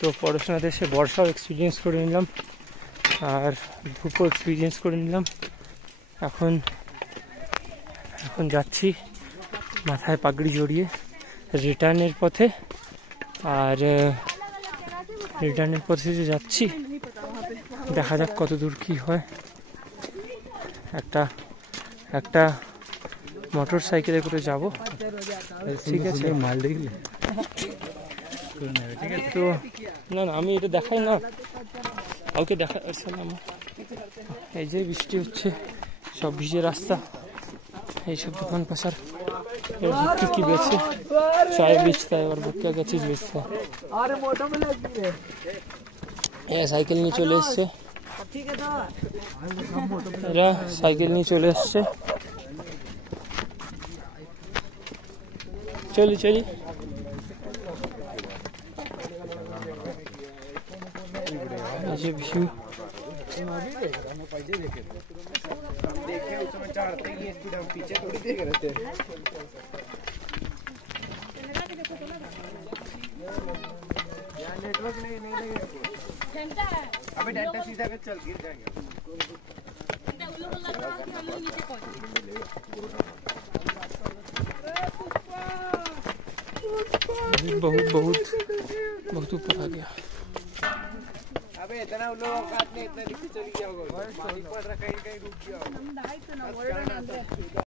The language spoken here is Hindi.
তো পড়াশোনাতে এসে বর্ষাও এক্সপিরিয়েন্স করে নিলাম আর ধূপও এক্সপিরিয়েন্স করে নিলাম। এখন এখন যাচ্ছি মাথায় পাগড়ি জড়িয়ে রিটার্নের পথে। আর রিটার্নের পথে যে যাচ্ছি দেখা যাক কত দূর কী হয়। একটা মোটর সাইকেলে করে যাব, ঠিক আছে? মাল দেখলে তো না না আমি এটা দেখাই না, ওকে দেখা আমার। এই যে বৃষ্টি হচ্ছে, সব ভিজে রাস্তা, এইসব দোকান পাশার কি বেচছে, চাय बेचता है और क्या क्या चीज बेचता है। সাইকেল নিয়ে চলে এসছে, এরা সাইকেল নিয়ে চলে এসছে। চলি চলি नेटवर्क नहीं लगेगा, अभी डेल्टा सीधा पे चल गिर जाएंगे। बहुत बहुत बहुत ऊपर आ गया। अबे इतना उन लोगों का इतना नीचे चली गया होगा, पानी पड़ रहा कहीं कहीं रुक गया होगा।